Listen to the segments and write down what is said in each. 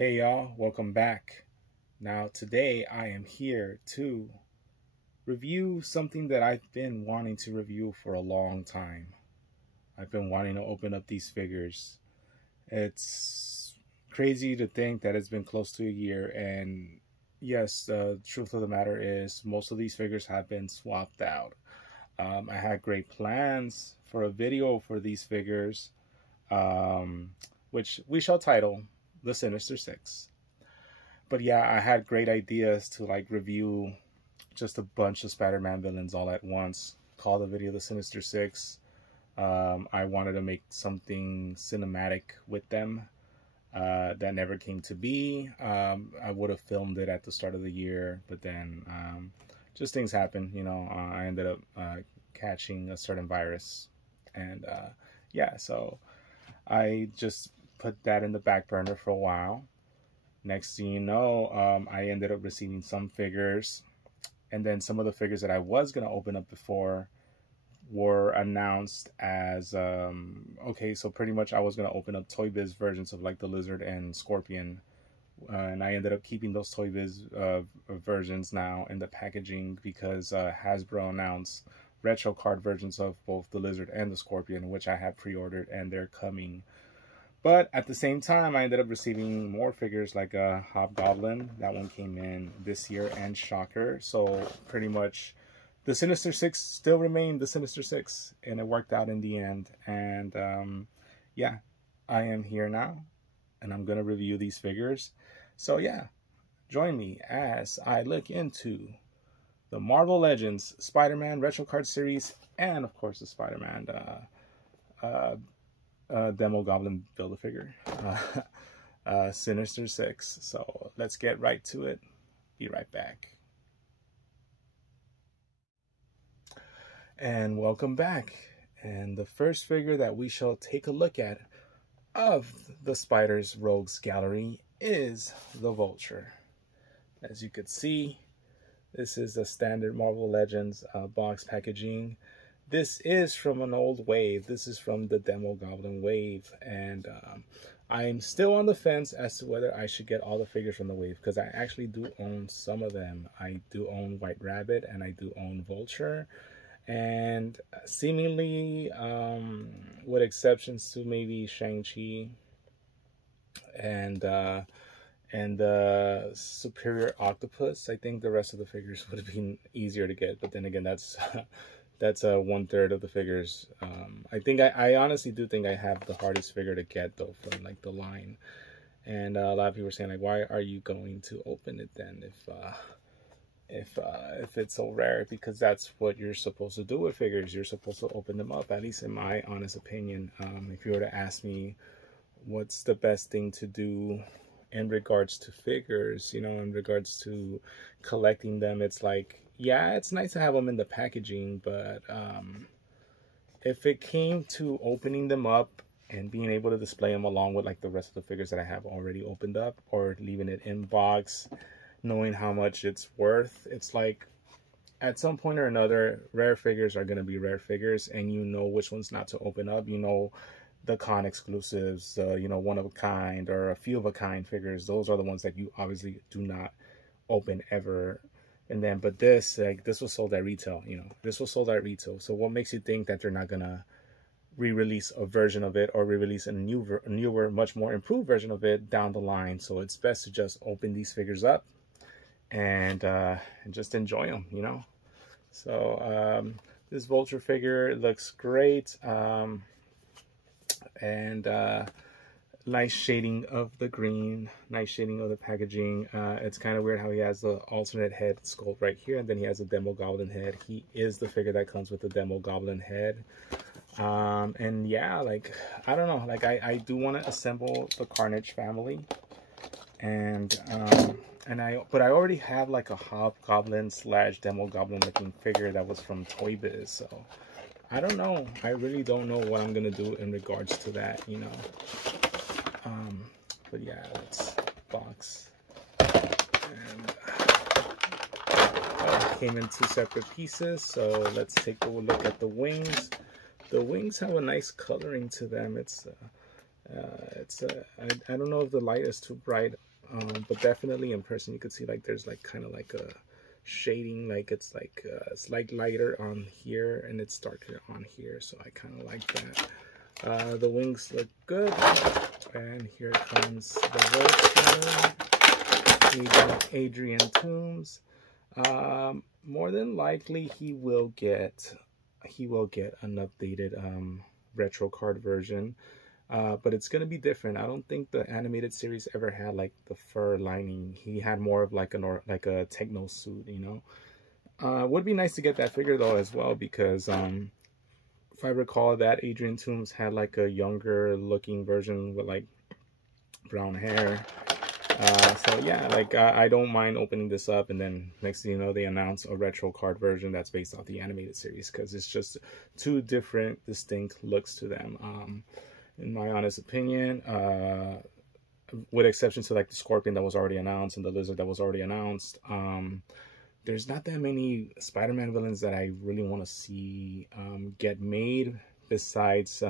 Hey y'all, welcome back. Now today I am here to review something that I've been wanting to review for a long time. I've been wanting to open up these figures. It's crazy to think that it's been close to a year, and yes, the truth of the matter is most of these figures have been swapped out. I had great plans for a video for these figures, which we shall title The Sinister Six. But yeah, I had great ideas to review just a bunch of Spider-Man villains all at once. Call the video The Sinister Six. I wanted to make something cinematic with them. That never came to be. I would have filmed it at the start of the year, but then just things happen, I ended up catching a certain virus, and yeah, so I just put that in the back burner for a while. Next thing you know, I ended up receiving some figures, and then some of the figures that I was going to open up before were announced as okay, so pretty much I was going to open up Toy Biz versions of like the Lizard and Scorpion, and I ended up keeping those Toy Biz versions now in the packaging because Hasbro announced retro card versions of both the Lizard and the Scorpion, which I have pre-ordered, and they're coming. But at the same time, I ended up receiving more figures like a Hobgoblin. That one came in this year, and Shocker. So pretty much the Sinister Six still remained the Sinister Six, and it worked out in the end. And yeah, I am here now, and I'm going to review these figures. So yeah, join me as I look into the Marvel Legends Spider-Man Retro Card Series, and of course the Spider-Man Demo Goblin Build-A-Figure, Sinister Six. So let's get right to it. Be right back. And welcome back. And the first figure that we shall take a look at of the Spiders Rogues Gallery is the Vulture. As you could see, this is a standard Marvel Legends box packaging. This is from an old wave. This is from the Demo Goblin wave, and I'm still on the fence as to whether I should get all the figures from the wave, because I actually do own some of them. I do own White Rabbit, and I do own Vulture, and seemingly, with exceptions to maybe Shang-Chi and Superior Octopus, I think the rest of the figures would have been easier to get. But then again, that's that's 1/3 of the figures. I honestly do think I have the hardest figure to get though from like the line. And a lot of people are saying like, why are you going to open it then if it's so rare? Because that's what you're supposed to do with figures. You're supposed to open them up, at least in my honest opinion. If you were to ask me what's the best thing to do in regards to figures, in regards to collecting them, it's like, yeah, it's nice to have them in the packaging, but if it came to opening them up and being able to display them along with like the rest of the figures that I have already opened up, or leaving it in box, knowing how much it's worth, it's like at some point or another, rare figures are going to be rare figures, and you know which ones not to open up. The con exclusives, one of a kind or a few of a kind figures, those are the ones that you obviously do not open ever. And then, but this was sold at retail, this was sold at retail. So what makes you think that they're not gonna re-release a version of it, or re-release a newer, much more improved version of it down the line? So it's best to just open these figures up and just enjoy them, So this Vulture figure looks great. And nice shading of the green, nice shading of the packaging. It's kind of weird how he has the alternate head sculpt right here, and then he has a Demo Goblin head. He is the figure that comes with the Demo Goblin head. And yeah, like, I don't know, like I do want to assemble the Carnage family, but I already have like a Hobgoblin / Demo Goblin looking figure that was from Toy Biz, so I don't know. I really don't know what I'm gonna do in regards to that, But yeah, let's box. And came in 2 separate pieces, so let's take a look at the wings. The wings have a nice coloring to them. It's I don't know if the light is too bright, but definitely in person you could see like there's like kind of like a shading, like it's like lighter on here and it's darker on here, so I kind of like that. The wings look good, and here comes the Vulture, Adrian Toomes. More than likely he will get an updated retro card version, but it's gonna be different. I don't think the animated series ever had like the fur lining. He had more of like a techno suit, you know. Would be nice to get that figure though as well, because if I recall, that Adrian Toomes had like a younger looking version with like brown hair. So yeah, like I don't mind opening this up, and then next thing you know, they announce a retro card version that's based off the animated series, because it's just two different distinct looks to them, in my honest opinion, with exception to like the Scorpion that was already announced and the Lizard that was already announced. There's not that many Spider-Man villains that I really want to see get made besides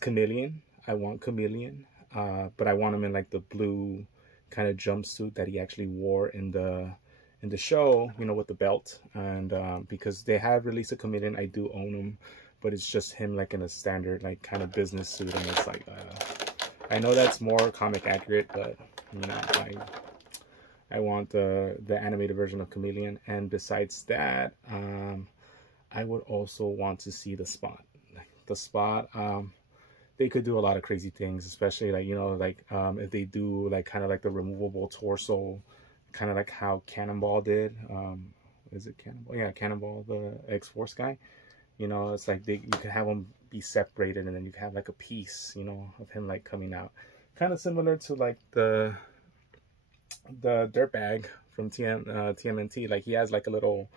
Chameleon. I want Chameleon. But I want him in like the blue kind of jumpsuit that he actually wore in the show, you know, with the belt. And because they have released a Chameleon, I do own him, but it's just him like in a standard like kind of business suit, and it's like I know that's more comic accurate, but you know, I want the animated version of Chameleon. And besides that, I would also want to see the Spot. The Spot. They could do a lot of crazy things, especially like, you know, like if they do like kind of like the removable torso, kind of like how Cannonball did. Is it Cannonball? Yeah, Cannonball, the X-Force guy. You know, it's like you could have them be separated, and then you could have like a piece, you know, of him like coming out. Kind of similar to like the Dirtbag from TMNT. Like he has like a little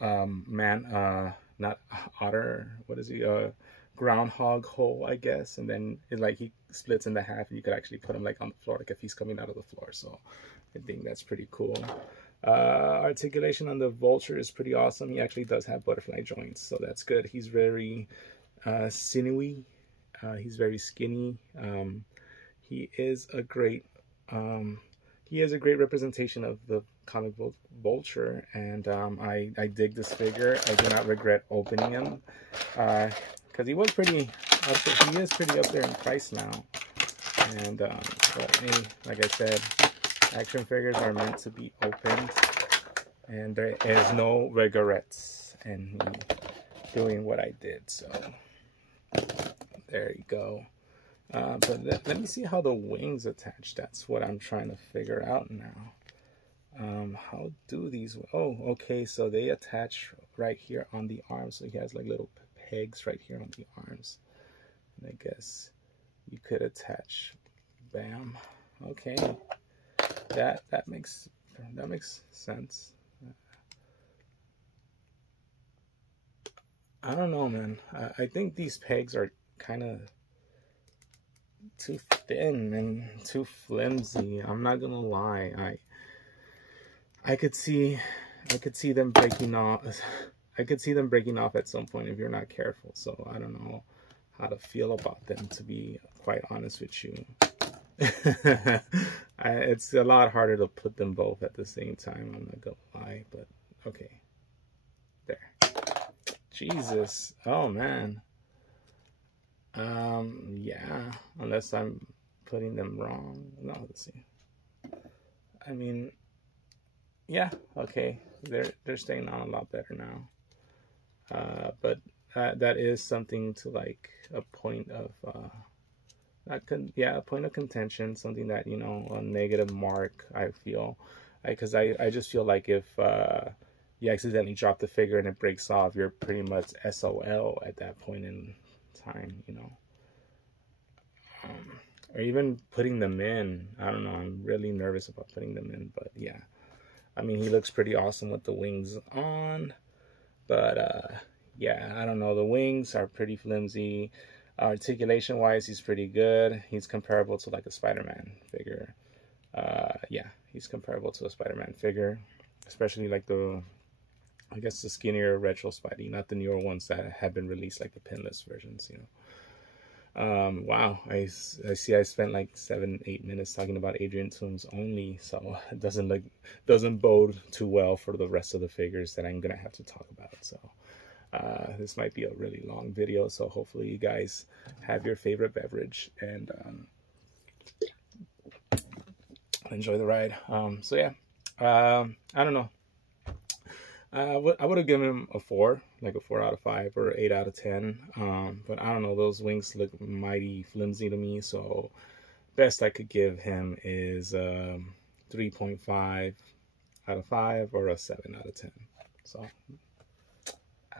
not otter, what is he? Groundhog hole, I guess, and then it like he splits into half, and you could actually put him like on the floor, like if he's coming out of the floor. So I think that's pretty cool. Articulation on the Vulture is pretty awesome. He actually does have butterfly joints, so that's good. He's very sinewy. He's very skinny. He is a great representation of the comic book Vulture, and I dig this figure. I do not regret opening him, because he is pretty up there in price now. And but hey, like I said, action figures are meant to be opened, and there is no regrets in me doing what I did. So there you go. But let me see how the wings attach. That's what I'm trying to figure out now. How do these? Oh, okay. So they attach right here on the arm. So he has like little pegs right here on the arms. And I guess you could attach. Bam. Okay. That makes sense. I don't know, man. I think these pegs are kind of too thin and too flimsy. I'm not gonna lie. I could see them breaking off. I could see them breaking off at some point if you're not careful. So I don't know how to feel about them, to be quite honest with you. It's a lot harder to put them both at the same time. I'm not gonna lie, but okay. There. Jesus. Oh man. Yeah, unless I'm putting them wrong. No, let's see. I mean, yeah, okay. They're staying on a lot better now. But that is something to like a point of a point of contention, something that, you know, a negative mark, I feel. Because I just feel like if you accidentally drop the figure and it breaks off, you're pretty much SOL at that point in time, you know. Or even putting them in. I don't know. I'm really nervous about putting them in, but yeah. I mean, he looks pretty awesome with the wings on, but yeah, I don't know. The wings are pretty flimsy. Articulation wise, he's pretty good. He's comparable to like a Spider-Man figure. Yeah, he's comparable to a Spider-Man figure, especially like I guess the skinnier retro Spidey, not the newer ones that have been released, like the pinless versions, you know. Wow, I see I spent like 7-8 minutes talking about Adrian Toomes only, so it doesn't bode too well for the rest of the figures that I'm gonna have to talk about. So this might be a really long video, so hopefully you guys have your favorite beverage and enjoy the ride. So yeah, I don't know. I would have given him a 4, like a 4 out of 5 or 8 out of 10. But I don't know, those wings look mighty flimsy to me, so best I could give him is 3.5 out of 5 or a 7 out of 10. So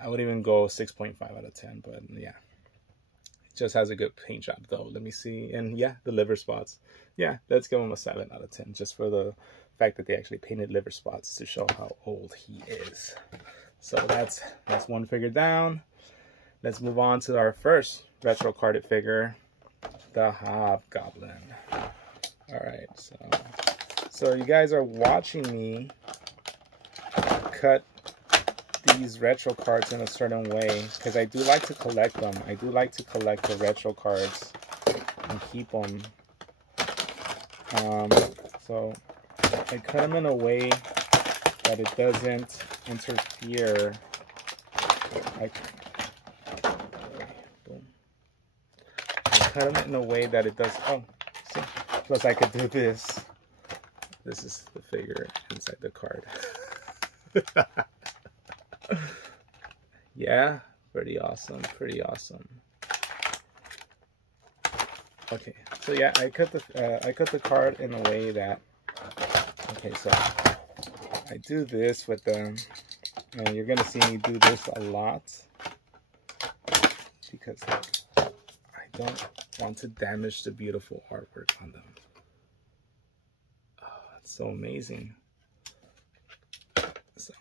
I would even go 6.5 out of 10, but yeah. It just has a good paint job though. Let me see. And yeah, the liver spots. Yeah, let's give him a 7 out of 10 just for the fact that they actually painted liver spots to show how old he is. So that's one figure down. Let's move on to our first retro carded figure, the Hobgoblin. All right, so you guys are watching me cut these retro cards in a certain way because I do like to collect them. I do like to collect the retro cards and keep them. So I cut them in a way that it doesn't interfere. I cut them in a way that it does. Oh, see? Plus I could do this. This is the figure inside the card. Yeah, pretty awesome, pretty awesome. Okay, so yeah, I cut the card in a way that. Okay, so I do this with them, and you're gonna see me do this a lot because I don't want to damage the beautiful artwork on them. Oh, it's so amazing. So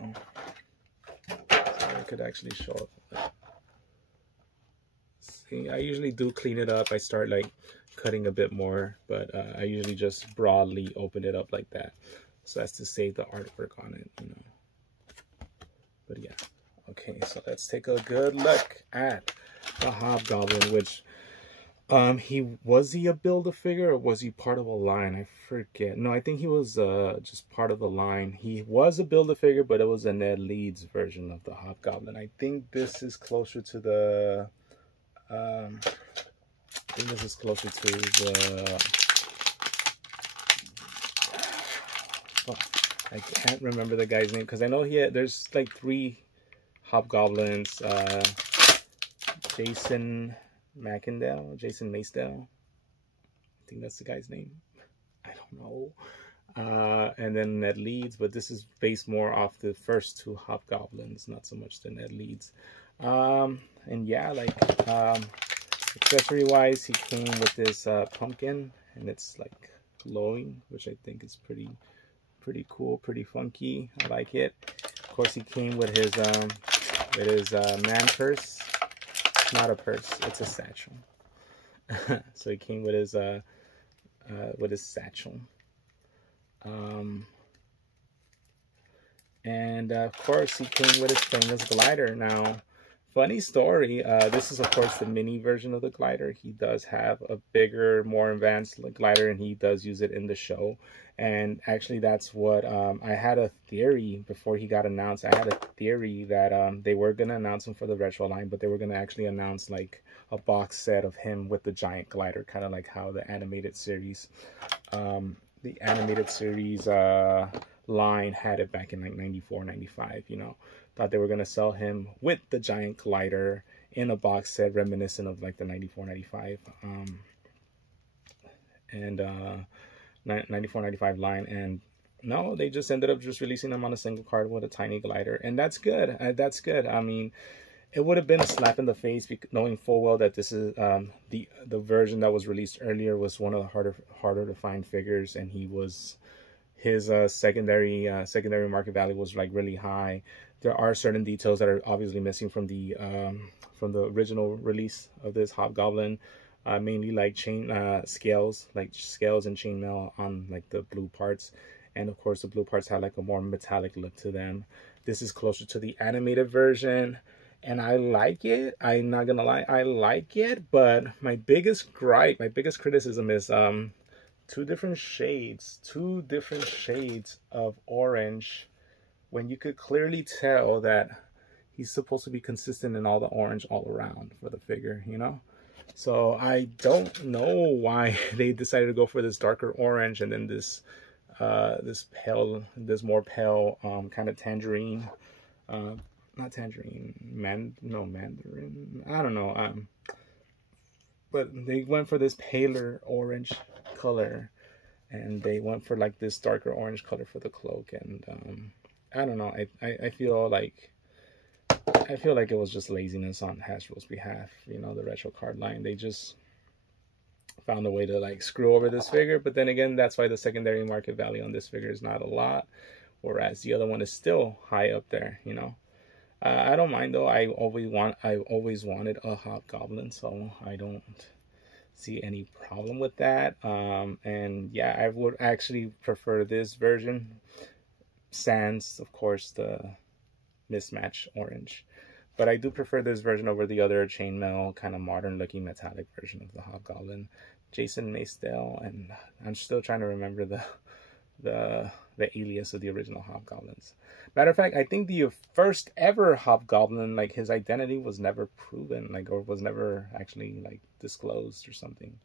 I could actually show up. See, I usually do clean it up. I start like cutting a bit more, but I usually just broadly open it up like that. So that's to save the artwork on it, you know. But yeah, okay, so let's take a good look at the Hobgoblin, which was he a Build-A-Figure or was he part of a line? I forget. No, I think he was just part of the line. He was a Build-A-Figure, but it was a Ned Leeds version of the Hobgoblin. I think this is closer to the I think this is closer to the oh, I can't remember the guy's name because I know there's like 3 Hobgoblins. Jason Macedale. I think that's the guy's name. I don't know. And then Ned Leeds, but this is based more off the first 2 Hobgoblins, not so much the Ned Leeds. And yeah, like accessory wise, he came with this pumpkin, and it's like glowing, which I think is pretty cool, pretty funky. I like it. Of course, he came with his man purse. It's not a purse, it's a satchel. So he came with his satchel. And of course, he came with his famous glider. Now, funny story, this is of course the mini version of the glider. He does have a bigger, more advanced glider, and he does use it in the show. And actually that's what I had a theory before he got announced. I had a theory that they were going to announce him for the retro line, but they were going to actually announce like a box set of him with the giant glider, kind of like how the animated series line had it back in like 94, 95, you know. Thought they were going to sell him with the giant glider in a box set reminiscent of like the 94, 95 94, 95 line. And no, they just ended up just releasing them on a single card with a tiny glider, and that's good. That's good. I mean, it would have been a slap in the face knowing full well that this is the version that was released earlier was one of the harder to find figures, and his secondary market value was like really high. There are certain details that are obviously missing from the original release of this Hobgoblin, mainly like scales and chainmail on like the blue parts, and of course the blue parts have like a more metallic look to them. This is closer to the animated version, and I like it. I'm not gonna lie, I like it, but my biggest gripe, my biggest criticism is two different shades of orange, when you could clearly tell that he's supposed to be consistent in all the orange all around for the figure, you know? So I don't know why they decided to go for this darker orange and then this more pale kind of tangerine, not tangerine, mandarin, I don't know, but they went for this paler orange color, and they went for like this darker orange color for the cloak, and I don't know, I feel like it was just laziness on Hasbro's behalf, you know, the retro card line. They just found a way to like screw over this figure, but then again, that's why the secondary market value on this figure is not a lot, whereas the other one is still high up there, you know. I don't mind though. I always wanted a Hobgoblin, so I don't see any problem with that. And yeah, I would actually prefer this version, sans of course the mismatch orange, but I do prefer this version over the other chainmail kind of modern looking metallic version of the Hobgoblin, Jason Maysdale, and I'm still trying to remember the alias of the original Hobgoblins. Matter of fact, I think the first ever Hobgoblin, like his identity was never proven, like, or was never actually like disclosed or something.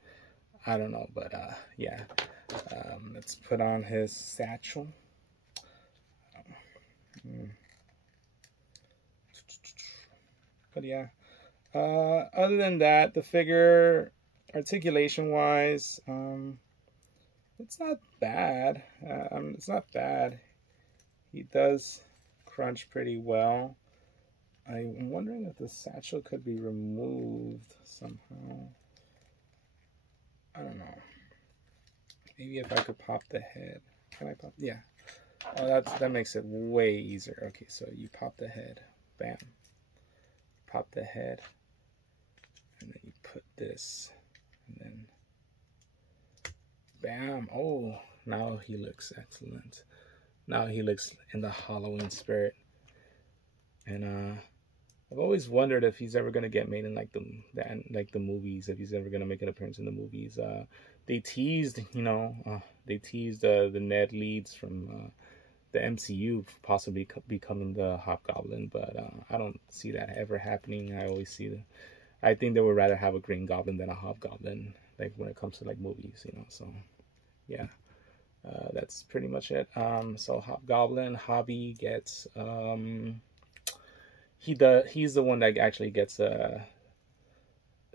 I don't know, but yeah. Let's put on his satchel. But yeah, other than that, the figure articulation wise, it's not bad. It's not bad. He does crunch pretty well. I'm wondering if the satchel could be removed somehow. I don't know. Maybe if I could pop the head. Can I pop? Yeah. Oh, that makes it way easier. Okay, so you pop the head. Bam. Pop the head. And then you put this. And then bam. Oh, now he looks excellent. Now he looks in the Halloween spirit. And I've always wondered if he's ever gonna get made in like the movies, if he's ever gonna make an appearance in the movies. They teased, you know, the Ned Leeds from the MCU possibly becoming the Hobgoblin, but I don't see that ever happening. I think they would rather have a Green Goblin than a Hobgoblin, like when it comes to like movies, you know. So yeah, that's pretty much it. So Hobgoblin, Hobby gets he's the one that actually gets a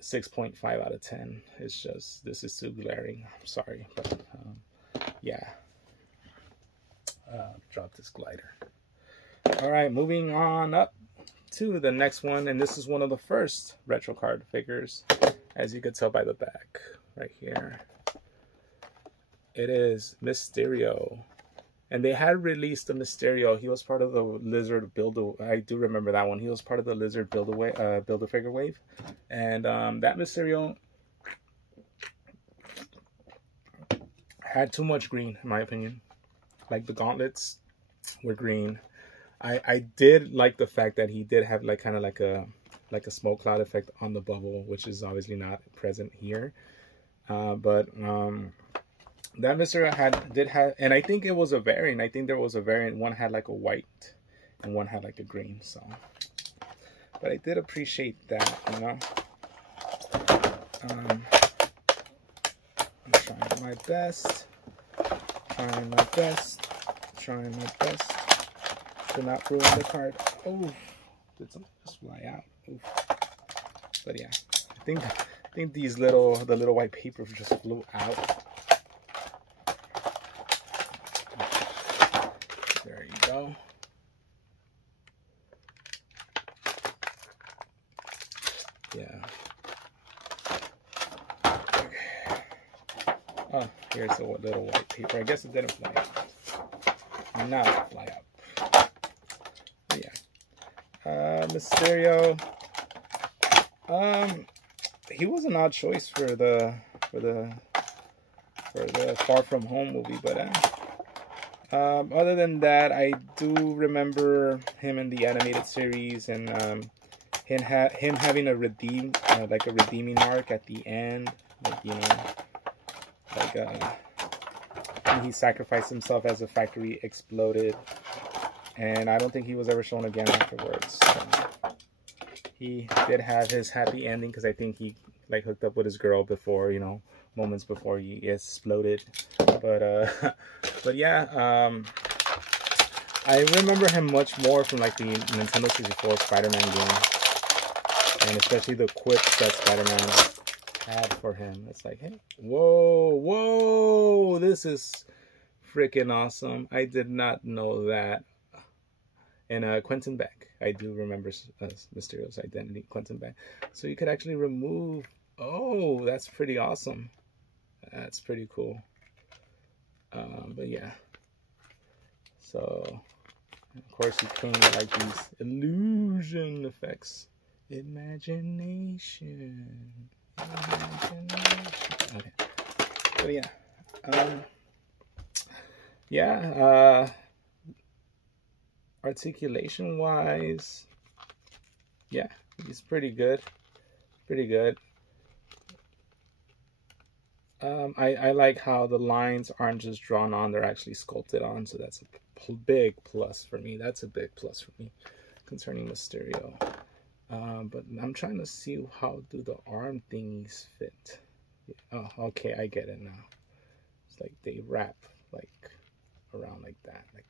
6.5 out of 10. It's just, this is too glaring. I'm sorry, but yeah. Drop this glider. All right, moving on up to the next one, and this is one of the first retro card figures, as you can tell by the back right here. It is Mysterio, and they had released the Mysterio. He was part of the Lizard build. I do remember that one. He was part of the Lizard Build-A-Figure wave, and that Mysterio had too much green, in my opinion. Like the gauntlets were green. I did like the fact that he did have like kind of like a smoke cloud effect on the bubble, which is obviously not present here. But that Mysterio did have, and I think it was a variant. I think there was a variant. One had like a white, and one had like a green. So, but I did appreciate that, you know. I'm trying my best. Trying my best to not ruin the card. Oh, did something just fly out? Oof. But yeah, I think the little white paper just flew out. There you go. Yeah. Okay. Oh, here's a little white paper. I guess it didn't fly out. Now it'll fly out. But yeah. Mysterio. He was an odd choice for the Far From Home movie, but other than that, I do remember him in the animated series, and him having a like a redeeming arc at the end, like, you know, like he sacrificed himself as the factory exploded, and I don't think he was ever shown again afterwards. So he did have his happy ending, because I think he like hooked up with his girl before, you know, moments before he exploded. But but yeah, I remember him much more from like the Nintendo 64 Spider-Man game, and especially the quips that Spider-Man had for him. It's like, hey, whoa, this is freaking awesome. I did not know that. And Quentin Beck, I do remember Mysterio's identity, Quentin Beck. So you could actually remove. Oh, that's pretty awesome. That's pretty cool. But yeah. So, of course, he came with like these illusion effects. Imagination. Okay. But yeah. Yeah. Articulation wise, yeah, he's pretty good. Pretty good. I like how the lines aren't just drawn on, they're actually sculpted on, so that's a big plus for me. That's a big plus for me concerning Mysterio. But I'm trying to see how do the arm thingies fit. Oh, okay, I get it now. It's like they wrap like around like that, like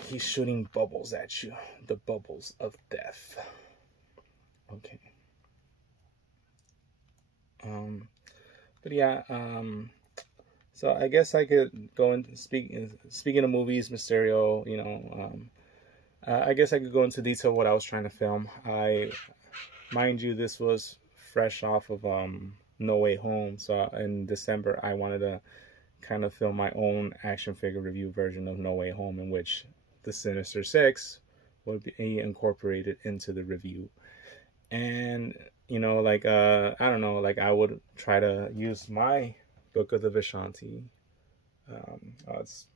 he's shooting bubbles at you, the bubbles of death. Okay. But yeah, so I guess I could go into speaking of movies, Mysterio, you know, I guess I could go into detail what I was trying to film. Mind you, this was fresh off of No Way Home, so in December I wanted to kind of film my own action figure review version of No Way Home, in which the Sinister Six would be incorporated into the review. And you know, like I don't know, like I would try to use my Book of the Vishanti. It's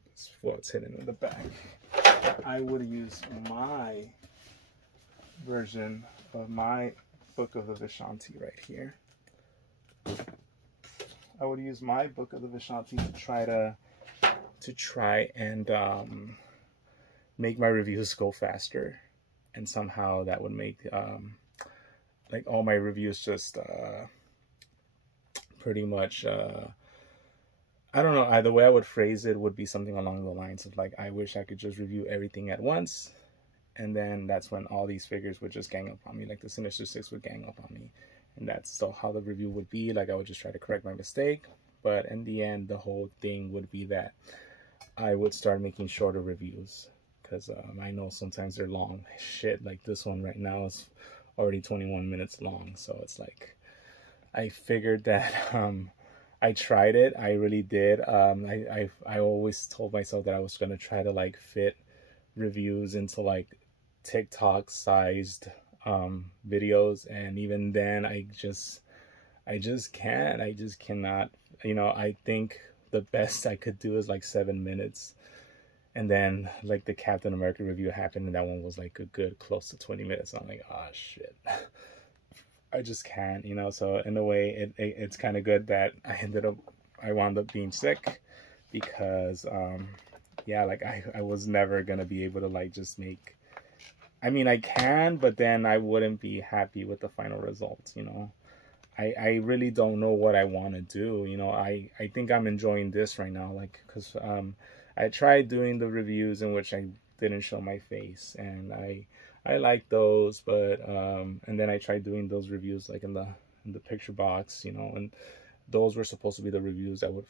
what's hidden in the back. I would use my version of my Book of the Vishanti right here. I would use my Book of the Vishanti to try and make my reviews go faster, and somehow that would make like all my reviews just pretty much I don't know, the way I would phrase it would be something along the lines of like, I wish I could just review everything at once, and then that's when all these figures would just gang up on me, like the Sinister Six would gang up on me, and that's still how the review would be. Like I would just try to correct my mistake, but in the end the whole thing would be that I would start making shorter reviews, because I know sometimes they're long. Shit, like this one right now is already 21 minutes long, so it's like I figured that I tried it. I really did. I always told myself that I was gonna try to like fit reviews into like TikTok sized videos, and even then I just can't. I just cannot. You know, I think the best I could do is like 7 minutes, and then like the Captain America review happened, and that one was like a good close to 20 minutes. I'm like, oh shit. I just can't, you know. So in a way, it's kind of good that I wound up being sick, because yeah, like I was never gonna be able to like just make. I mean, I can, but then I wouldn't be happy with the final results, you know. I really don't know what I want to do, you know. I think I'm enjoying this right now, like, because I tried doing the reviews in which I didn't show my face, and I like those, but and then I tried doing those reviews like in the picture box, you know, and those were supposed to be the reviews that would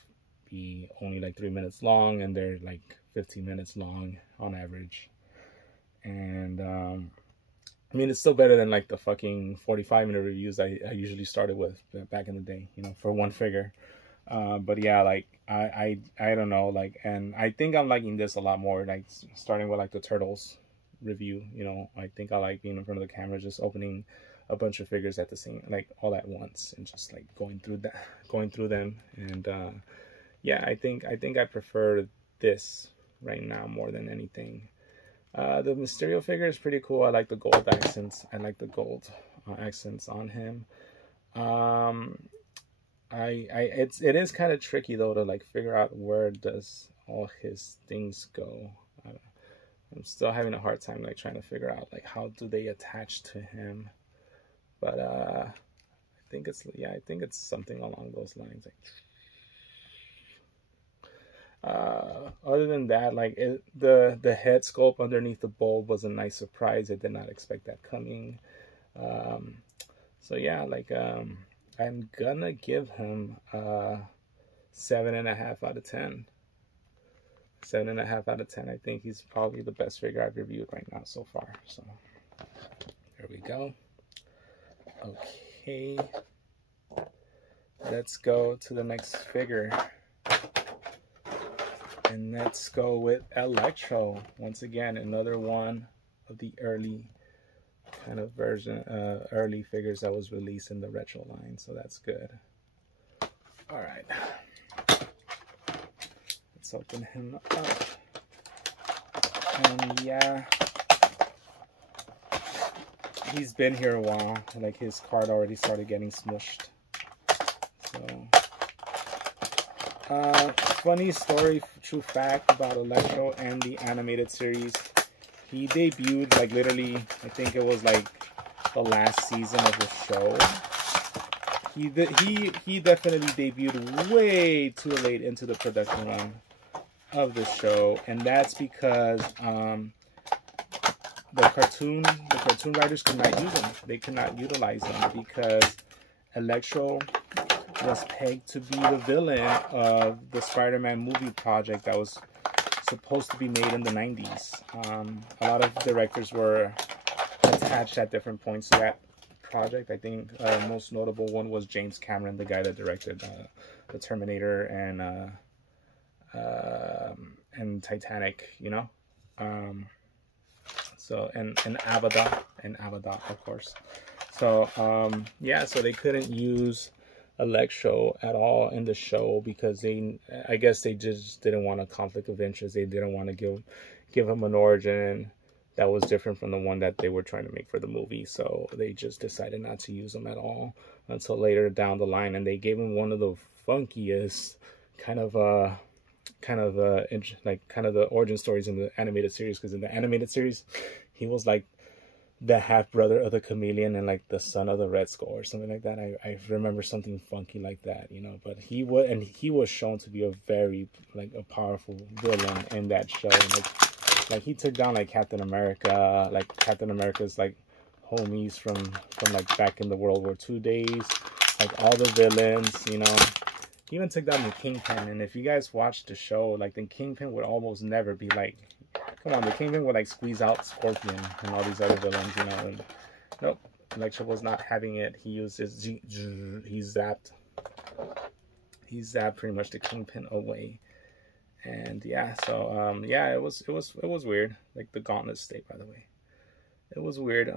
be only like 3 minutes long, and they're like 15 minutes long on average. And I mean, it's still better than like the fucking 45-minute reviews I usually started with back in the day, you know, for one figure. But yeah, like I don't know, like, and I think I'm liking this a lot more, like starting with like the Turtles review, you know. I think I like being in front of the camera, just opening a bunch of figures at the same, like all at once, and just like going through them. And yeah, I think I prefer this right now more than anything. The Mysterio figure is pretty cool. I like the gold accents. I like the gold accents on him. It is kind of tricky though to like figure out where does all his things go. I'm still having a hard time like trying to figure out like how do they attach to him. But I think it's something along those lines. Other than that, like the head sculpt underneath the bulb was a nice surprise. I did not expect that coming. So yeah, like I'm gonna give him 7.5 out of 10. 7.5 out of 10. I think he's probably the best figure I've reviewed right now so far. So there we go. Okay, let's go to the next figure. And let's go with Electro. Once again, another one of the early kind of version, early figures that was released in the retro line. So that's good. All right. Let's open him up. And yeah, he's been here a while. Like his card already started getting smushed. So. Funny story, true fact about Electro and the animated series. He debuted like literally, I think it was like the last season of the show. He definitely debuted way too late into the production run of the show, and that's because the cartoon writers could not use him. They could not utilize him because Electro was pegged to be the villain of the Spider-Man movie project that was supposed to be made in the 90s. A lot of directors were attached at different points to that project. I think most notable one was James Cameron, the guy that directed the Terminator and Titanic, you know. So and Avatar, of course. So yeah, so they couldn't use Electro at all in the show because I guess they just didn't want a conflict of interest. They didn't want to give him an origin that was different from the one that they were trying to make for the movie. So they just decided not to use him at all until later down the line, and they gave him one of the funkiest kind of the origin stories in the animated series, because in the animated series he was like the half brother of the Chameleon and like the son of the Red Skull or something like that. I remember something funky like that, you know. But he was shown to be a very like a powerful villain in that show. Like he took down like Captain America, like Captain America's like homies from like back in the World War II days, like all the villains, you know. He even took down the Kingpin, and if you guys watched the show, like the Kingpin would almost never be like, come on, the Kingpin would like squeeze out Scorpion and all these other villains, you know. And nope, Electro was not having it. He used his he zapped pretty much the Kingpin away. And yeah, so yeah, it was weird. Like the Gauntlet state, by the way, it was weird.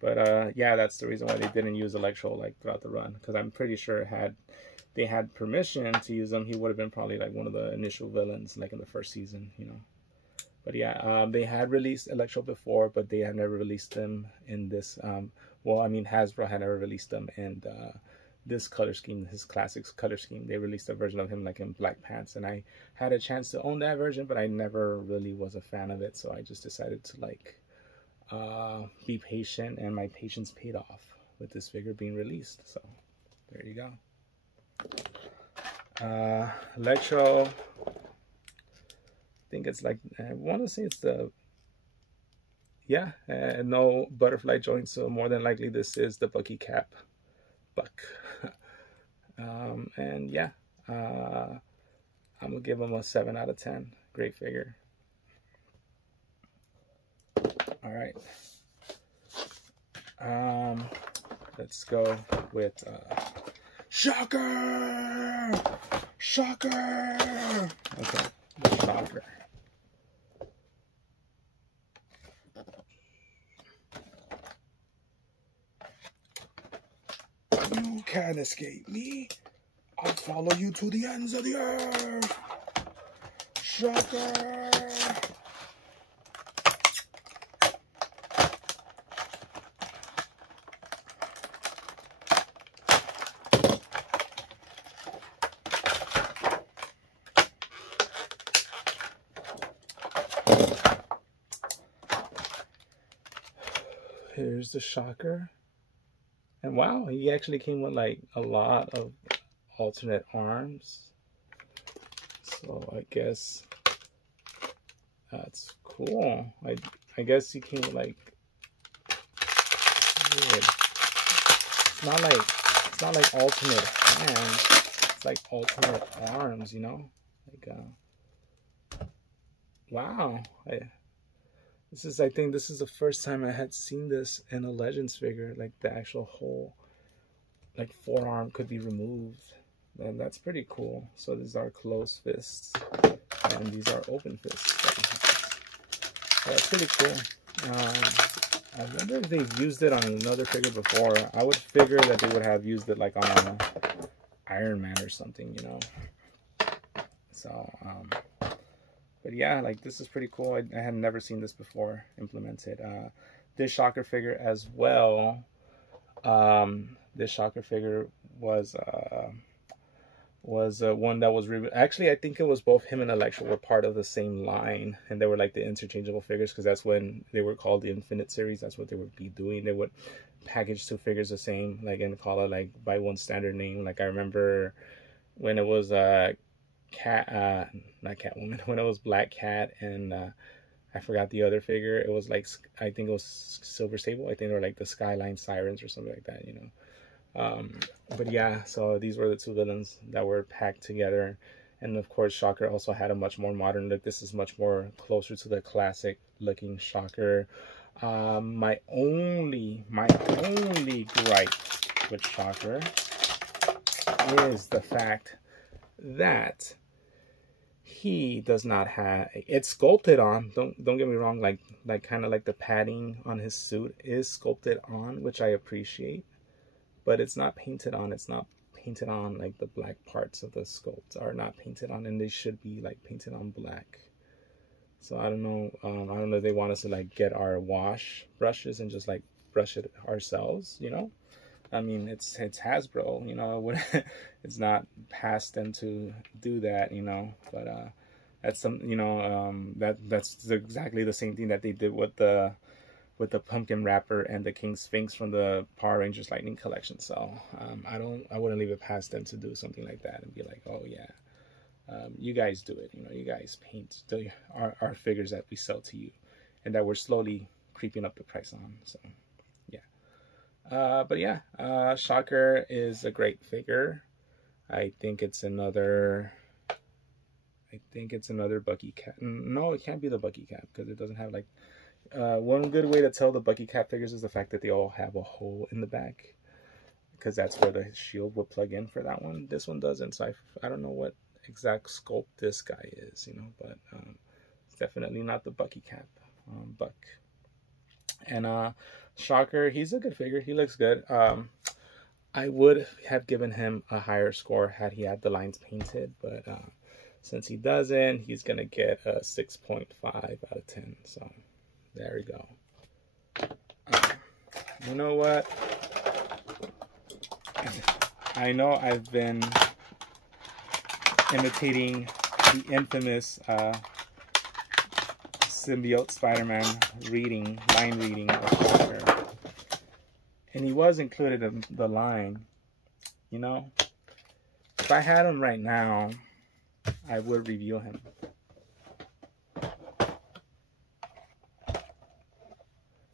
But yeah, that's the reason why they didn't use Electro like throughout the run, because I'm pretty sure had they had permission to use him, he would have been probably like one of the initial villains, like in the first season, you know. But yeah, they had released Electro before, but they had never released them in this. Well, I mean, Hasbro had never released them in this color scheme, his classics color scheme. They released a version of him like in black pants, and I had a chance to own that version, but I never really was a fan of it, so I just decided to like be patient, and my patience paid off with this figure being released. So there you go. Electro, I think it's like, I want to say it's the, yeah, no butterfly joints, so more than likely this is the Bucky Cap Buck. And yeah, I'm gonna give him a 7 out of 10. Great figure. All right, let's go with Shocker! Shocker! Okay, the Shocker. You can't escape me. I'll follow you to the ends of the earth. Shocker! Here's the Shocker. And wow, he actually came with like a lot of alternate arms. So I guess that's cool. I guess he came with like weird. It's not like alternate hands. It's like alternate arms, you know? Like wow. I think this is the first time I had seen this in a Legends figure, like the actual whole like forearm could be removed. And that's pretty cool. So these are closed fists and these are open fists. So that's pretty cool. I wonder if they've used it on another figure before. I would figure that they would have used it like on a Iron Man or something, you know. So but yeah, like this is pretty cool. I had never seen this before implemented. This Shocker figure as well. This Shocker figure was one that was actually, I think it was both him and Elektra were part of the same line, and they were like the interchangeable figures, because that's when they were called the Infinite series. That's what they would be doing. They would package two figures the same, like, and call it like by one standard name. Like I remember when it was not Catwoman, when it was Black Cat and I forgot the other figure. It was like, I think it was Silver Sable. I think they were like the Skyline Sirens or something like that, you know. But yeah, so these were the two villains that were packed together. And of course, Shocker also had a much more modern look. This is much more closer to the classic looking Shocker. My only gripe with Shocker is the fact that he does not have it's sculpted on. Don't get me wrong, like kind of like the padding on his suit is sculpted on, which I appreciate, but it's not painted on. It's not painted on, like the black parts of the sculpt are not painted on, and they should be like painted on black. So I don't know. I don't know if they want us to like get our wash brushes and just like brush it ourselves, you know. I mean, it's Hasbro, you know. It's not past them to do that, you know. But that's some, you know, that's exactly the same thing that they did with the pumpkin wrapper and the King Sphinx from the Power Rangers Lightning collection. So I wouldn't leave it past them to do something like that and be like, oh yeah, you guys do it, you know. You guys paint our figures that we sell to you, and that we're slowly creeping up the price on. So. But yeah, Shocker is a great figure. I think it's another Bucky Cap. No, it can't be the Bucky Cap, because it doesn't have like, one good way to tell the Bucky Cap figures is the fact that they all have a hole in the back, because that's where the shield would plug in for that one. This one doesn't, so I don't know what exact sculpt this guy is, you know, but it's definitely not the Bucky Cap Buck. And Shocker, he's a good figure. He looks good. I would have given him a higher score had he had the lines painted, but since he doesn't, he's gonna get a 6.5 out of 10. So there we go. You know what? I know I've been imitating the infamous Symbiote Spider-Man line reading of Shocker, and he was included in the line, you know. If I had him right now, I would review him.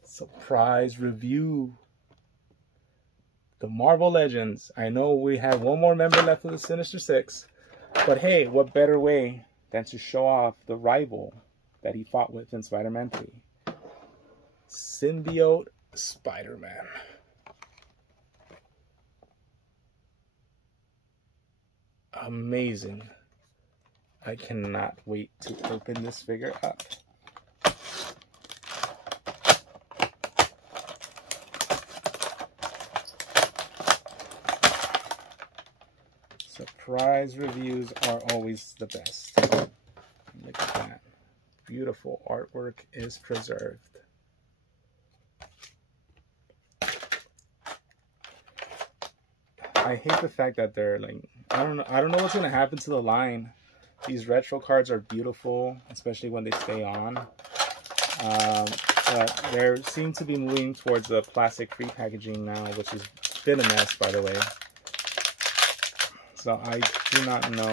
Surprise review. The Marvel Legends. I know we have one more member left of the Sinister Six, but hey, what better way than to show off the rival that he fought with in Spider-Man 3. Symbiote Spider-Man. Amazing. I cannot wait to open this figure up. Surprise reviews are always the best. Look at that. Beautiful artwork is preserved. I hate the fact that they're like, I don't know what's gonna happen to the line These retro cards are beautiful, especially when they stay on. But they seem to be moving towards the plastic-free packaging now, which has been a mess, by the way. So I do not know.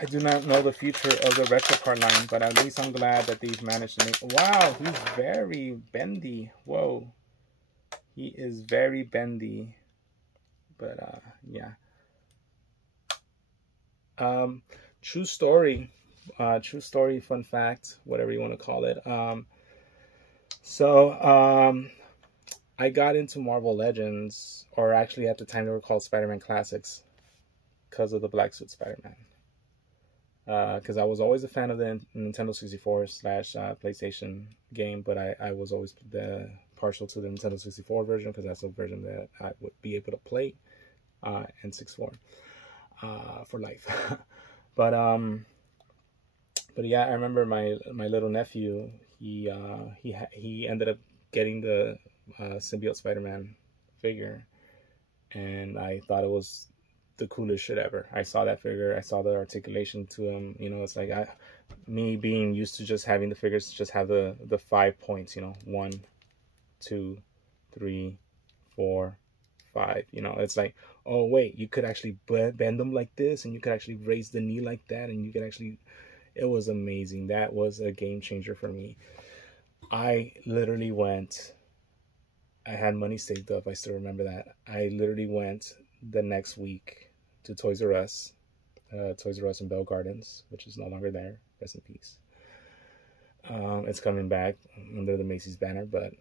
I do not know the future of the retro card line, but at least I'm glad that they've managed to make... Wow, he's very bendy. Whoa. He is very bendy. But, yeah. True story. True story, fun fact, whatever you want to call it. I got into Marvel Legends, or actually at the time they were called Spider-Man Classics, because of the Black Suit Spider-Man. Because I was always a fan of the Nintendo 64 / PlayStation game, but I was always partial to the Nintendo 64 version, because that's the version that I would be able to play N64 for life. But yeah, I remember my little nephew. He ended up getting the symbiote Spider-Man figure, and I thought it was the coolest shit ever. I saw that figure, I saw the articulation to him. You know, it's like me being used to just having the figures just have the 5 points. You know, 1, 2, 3, 4, 5. You know, it's like, oh wait, you could actually bend them like this, and you could actually raise the knee like that, and you could actually. It was amazing. That was a game changer for me. I literally went. I had money saved up. I still remember that. I literally went the next week to Toys R Us in Bell Gardens, which is no longer there. Rest in peace. It's coming back under the Macy's banner, but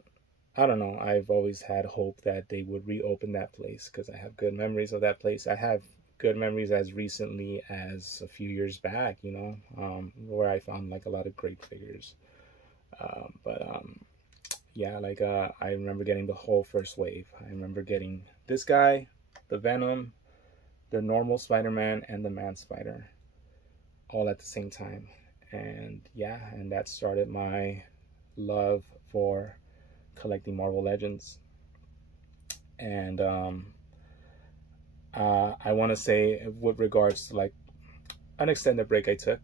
I don't know. I've always had hope that they would reopen that place, because I have good memories of that place. I have good memories as recently as a few years back, you know, where I found like a lot of great figures. Yeah, like I remember getting the whole first wave. I remember getting this guy, the Venom, the normal Spider-Man, and the Man Spider, all at the same time. And yeah, and that started my love for collecting Marvel Legends. And I want to say, with regards to like an extended break I took,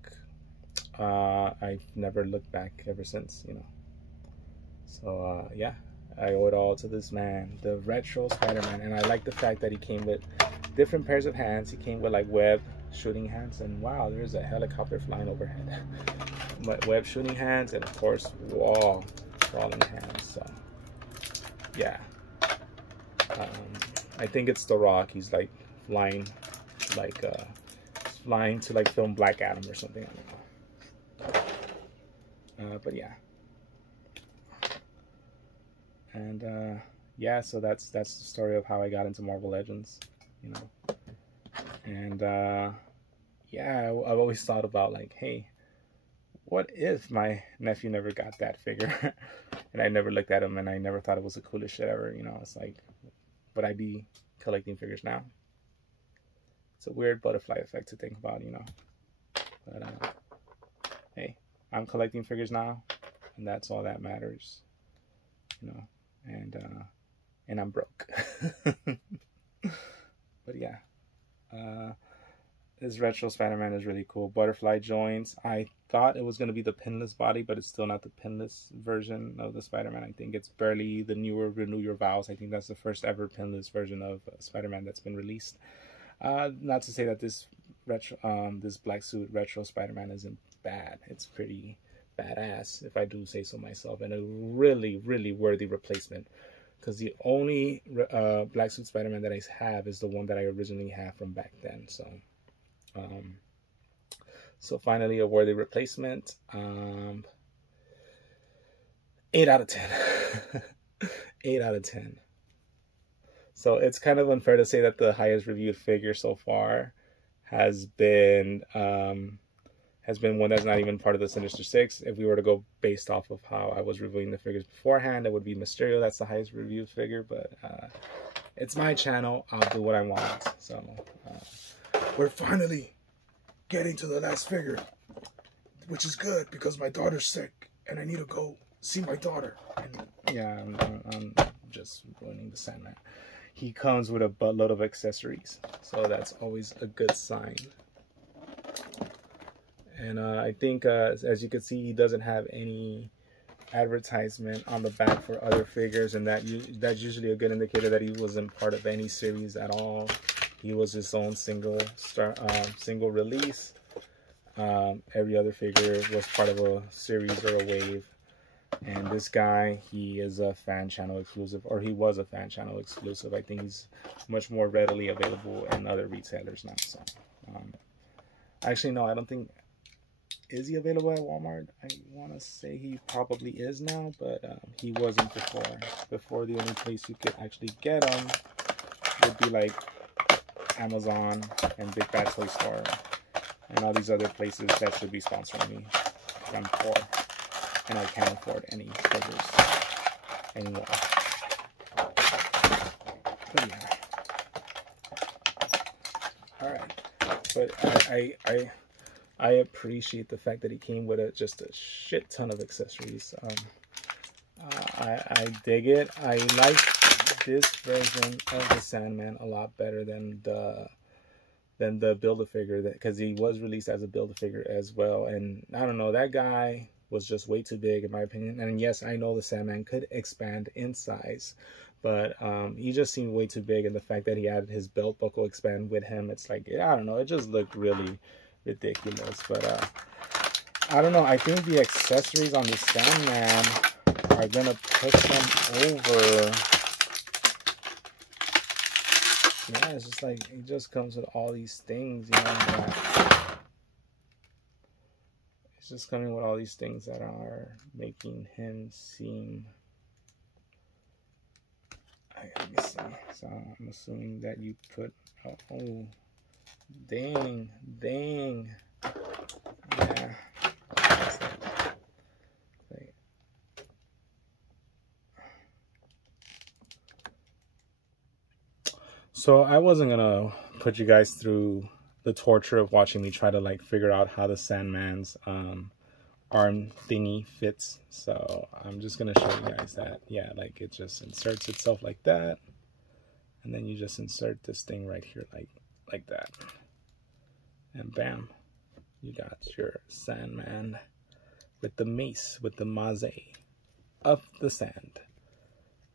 I've never looked back ever since, you know. So yeah, I owe it all to this man, the retro Spider-Man. And I like the fact that he came with different pairs of hands. He came with like web shooting hands, and wow, there's a helicopter flying overhead. But web shooting hands, and of course wall crawling hands. So yeah, I think it's The Rock. He's like flying to like film Black Adam or something. I don't know. But yeah. And yeah, so that's the story of how I got into Marvel Legends, you know. And yeah, I've always thought about like, hey, what if my nephew never got that figure? And I never looked at him, and I never thought it was the coolest shit ever, you know. It's like, would I be collecting figures now? It's a weird butterfly effect to think about, you know. But hey, I'm collecting figures now, and that's all that matters, you know. And I'm broke. But yeah, this retro Spider-Man is really cool. Butterfly joints. I thought it was going to be the pinless body, but it's still not the pinless version of the Spider-Man. I think it's barely the newer Renew Your Vows. I think that's the first ever pinless version of Spider-Man that's been released. Not to say that this black suit retro Spider-Man isn't bad. It's pretty badass, if I do say so myself, and a really, really worthy replacement, because the only black suit Spider-Man that I have is the one that I originally have from back then. So finally a worthy replacement. 8 out of 10. 8 out of 10. So it's kind of unfair to say that the highest reviewed figure so far has been one that's not even part of the Sinister Six. If we were to go based off of how I was reviewing the figures beforehand, it would be Mysterio. That's the highest reviewed figure, but it's my channel. I'll do what I want. So we're finally getting to the last figure, which is good because my daughter's sick and I need to go see my daughter. And yeah, I'm just ruining the Sandman. he comes with a buttload of accessories, so that's always a good sign. And I think as you can see, he doesn't have any advertisement on the back for other figures, and that's usually a good indicator that he wasn't part of any series at all. He was his own single release. Every other figure was part of a series or a wave. And this guy, he is a fan channel exclusive, or he was a fan channel exclusive. I think he's much more readily available in other retailers now. So, actually, no, I don't think. Is he available at Walmart? I want to say he probably is now, but he wasn't before. Before, the only place you could actually get him would be like Amazon and Big Bad Toy Store and all these other places that should be sponsoring me. I'm poor and I can't afford any figures anymore. But yeah. Alright. But I appreciate the fact that he came with just a shit ton of accessories. I dig it. I like this version of the Sandman a lot better than the Build-A-Figure, because he was released as a Build-A-Figure as well. And I don't know, that guy was just way too big in my opinion. And yes, I know the Sandman could expand in size, but he just seemed way too big. And the fact that he had his belt buckle expand with him, it's like, I don't know, it just looked really ridiculous. But I don't know, I think the accessories on the Sandman are gonna push him over. Yeah, it's just like, it just comes with all these things, you know, it's just coming with all these things that are making him seem, let me see, so I'm assuming that you put, oh, dang, yeah, so I wasn't gonna put you guys through the torture of watching me try to like figure out how the Sandman's arm thingy fits. So I'm just gonna show you guys that, yeah, like it just inserts itself like that, and then you just insert this thing right here like that, and bam, you got your Sandman with the mace, with the maze of the sand.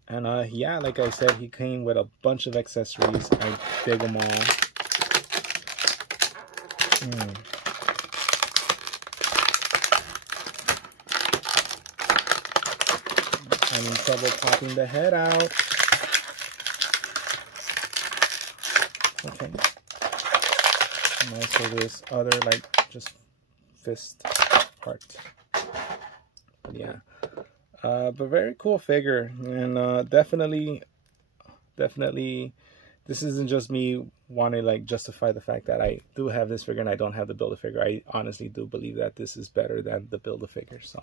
And yeah, like I said, he came with a bunch of accessories. I dig them all. I'm in trouble popping the head out. Okay. And also this other, like, just fist part. But yeah. But very cool figure, and definitely, this isn't just me wanting to like justify the fact that I do have this figure and I don't have the Build-A-Figure. I honestly do believe that this is better than the Build-A-Figure. So,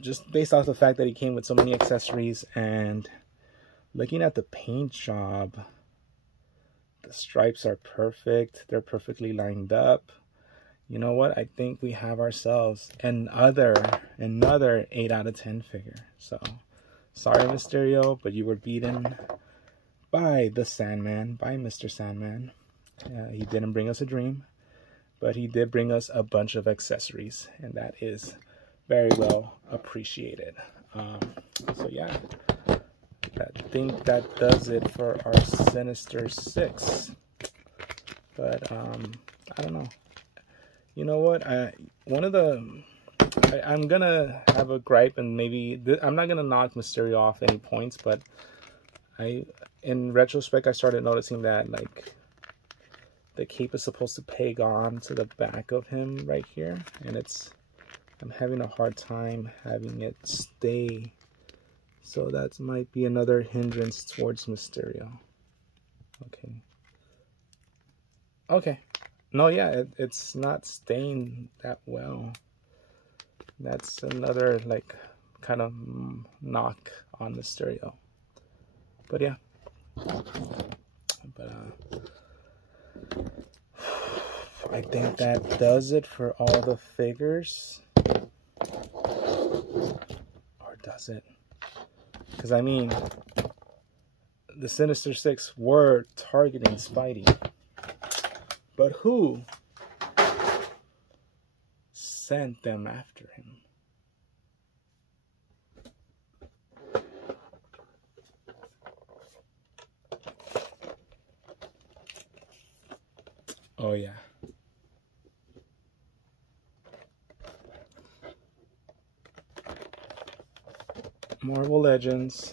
just based off the fact that he came with so many accessories, and looking at the paint job, the stripes are perfect. They're perfectly lined up. You know what? I think we have ourselves another 8 out of 10 figure. So, sorry, Mysterio, but you were beaten by the Sandman, by Mr. Sandman. He didn't bring us a dream, but he did bring us a bunch of accessories, and that is very well appreciated. So, yeah, I think that does it for our Sinister Six. But, I don't know. You know what? I'm gonna have a gripe, and maybe I'm not gonna knock Mysterio off any points, but in retrospect, I started noticing that like the cape is supposed to peg on to the back of him right here, and I'm having a hard time having it stay. So that might be another hindrance towards Mysterio. Okay. No, yeah, it's not staying that well. That's another, like, kind of knock on Mysterio. But, yeah. But, I think that does it for all the figures. Or does it? Because, I mean, the Sinister Six were targeting Spidey. But who sent them after him? Oh yeah. Marvel Legends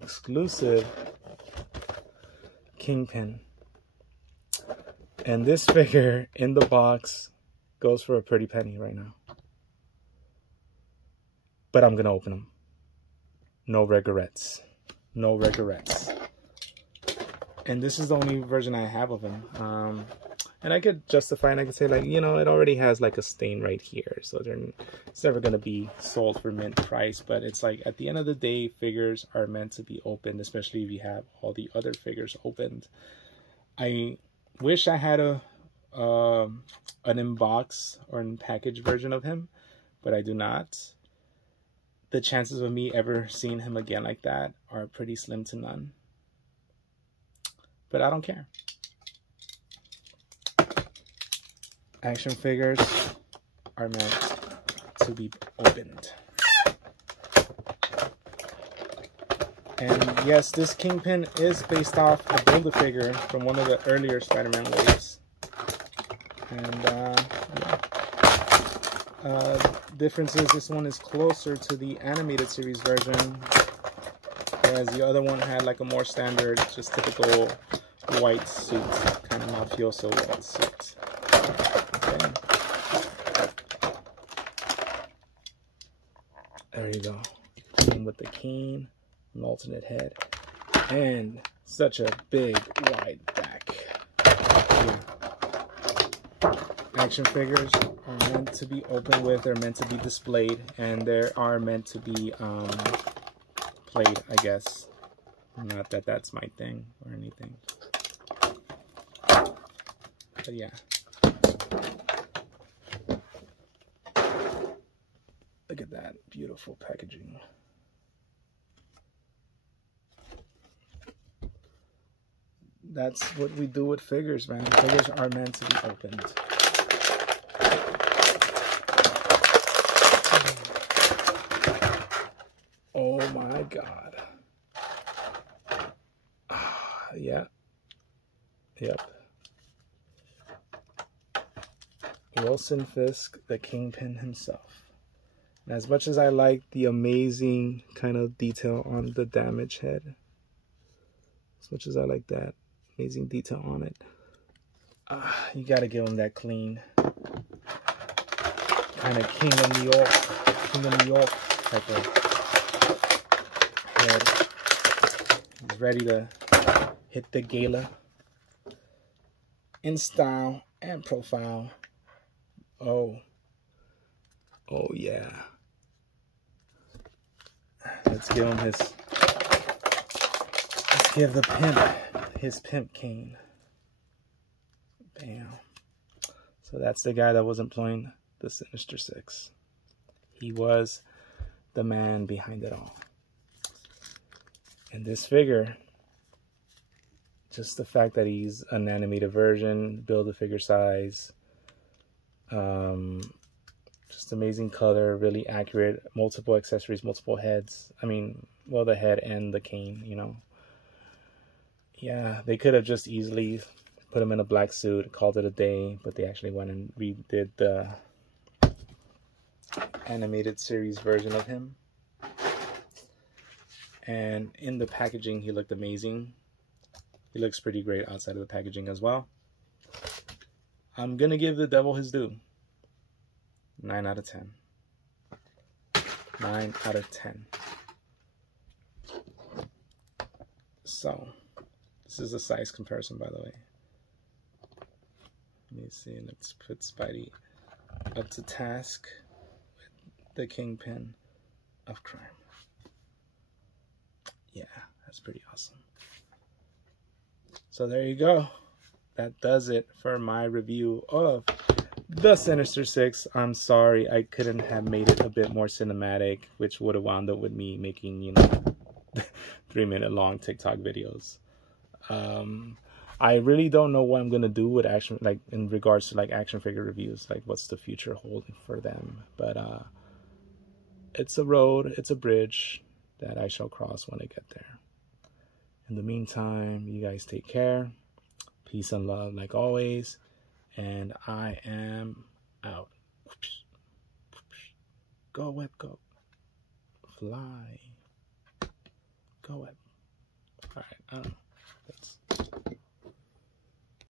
exclusive Kingpin. And this figure in the box goes for a pretty penny right now. But I'm gonna open them. No regrets. No regrets. And this is the only version I have of him. And I could justify and I could say, like, you know, it already has like a stain right here. So it's never going to be sold for mint price. But it's like, at the end of the day, figures are meant to be opened, especially if you have all the other figures opened. I wish I had an in-box or in-package version of him, but I do not. The chances of me ever seeing him again like that are pretty slim to none. But I don't care. Action figures are meant to be opened. And yes, this Kingpin is based off a Build-A-Figure from one of the earlier Spider-Man waves. And difference is this one is closer to the animated series version, whereas the other one had like a more standard, just typical white suit, kind of mafioso white suit. Okay. There you go. And with the cane, an alternate head, and such a big wide back. Yeah. Action figures are meant to be opened with, they're meant to be displayed, and they are meant to be played, I guess. Not that that's my thing or anything. But yeah. Look at that beautiful packaging. That's what we do with figures, man. Figures are meant to be opened. Oh my God. Yeah. Yep. Wilson Fisk, the Kingpin himself. And as much as I like the amazing kind of detail on the damage head, as much as I like that amazing detail on it, you gotta give him that clean kind of King of New York type of head. He's ready to hit the gala in style and profile. Oh yeah. Let's give him let's give the pimp his pimp cane. Bam. So that's the guy that was employing the Sinister Six. He was the man behind it all. And this figure, just the fact that he's an animated version, Build-A-Figure size, just amazing color, really accurate, multiple accessories, multiple heads. I mean, well, the head and the cane, you know. Yeah, they could have just easily put him in a black suit, called it a day, but they actually went and redid the animated series version of him. And in the packaging, he looked amazing. He looks pretty great outside of the packaging as well. I'm going to give the devil his due. 9 out of 10. 9 out of 10. So, this is a size comparison, by the way. Let me see. Let's put Spidey up to task with the Kingpin of crime. Yeah, that's pretty awesome. So there you go. That does it for my review of the Sinister Six. I'm sorry I couldn't have made it a bit more cinematic, which would have wound up with me making, you know, 3-minute long TikTok videos. I really don't know what I'm gonna do with action, like in regards to like action figure reviews, like what's the future holding for them. But it's a road, it's a bridge that I shall cross when I get there. In the meantime, you guys take care. Peace and love like always. And I am out. Go web, go. Fly. Go web. All right, I don't know. That's